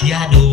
Marciano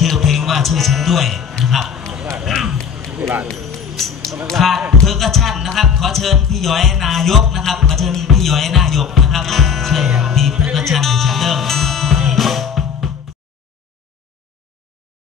ชื่อเพลงว่าช่อฉันด้วยนะครับขาดเพอร์กชชั่นนะครับ ขอเชิญพี่ย้อยนายกนะครับ